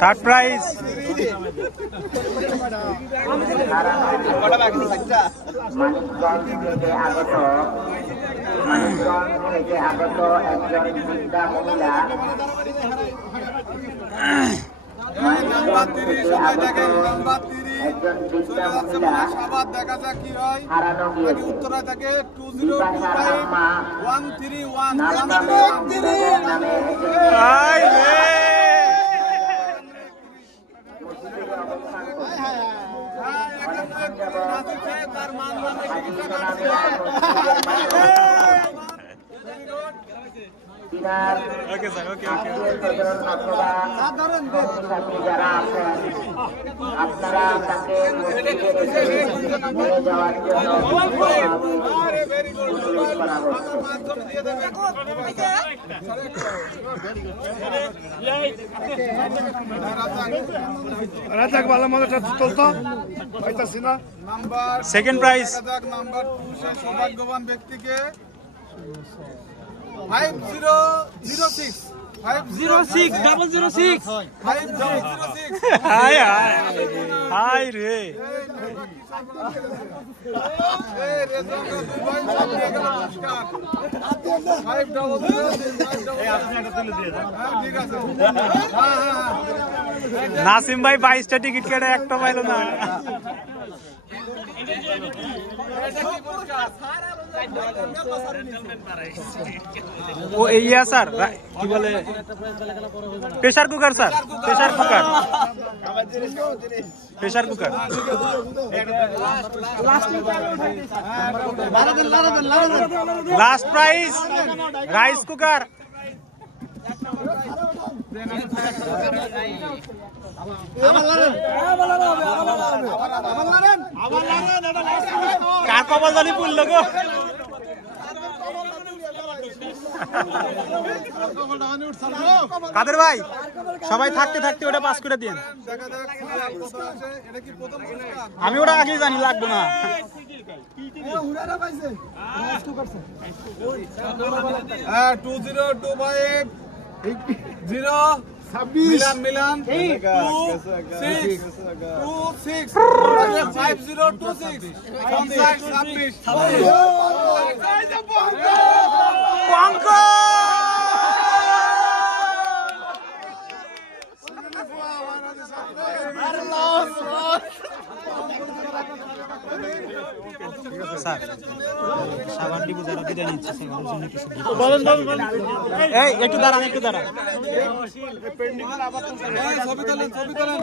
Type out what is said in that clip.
Third prize উত্তরায় থাকে 2025131313 okay sir okay ওকে যারা আছেন আপনারা তাকে নিয়ে যাওয়ার জন্য রাজাক ভালো মজাটা চলতো পাইতাছি না। সেকেন্ড প্রাইজ নাম্বার 2 সে সৌভাগ্যবান ব্যক্তিকে 5006 06006 5006 হাই হাই হাই রে নাসিম ভাই 22টা টিকিট কেটে একটা পাইল না। ও ইয়া স্যার কি বলে pressure cooker sir pressure cooker pressure cooker last prize rice cooker কার কপাল জানি পুরল গো কাদের ভাই সবাই থাকতে থাকতে ওটা পাস করে দিন। আমি ওটা আগে জানি লাগবে না। মিলান 26 5026 স্যার সাবান ডিবু যারা বিদায় নিচ্ছে সেগুলোর জন্য কিছু এই একটু দাঁড়ান একটু দাঁড়ান ছবি তোলেন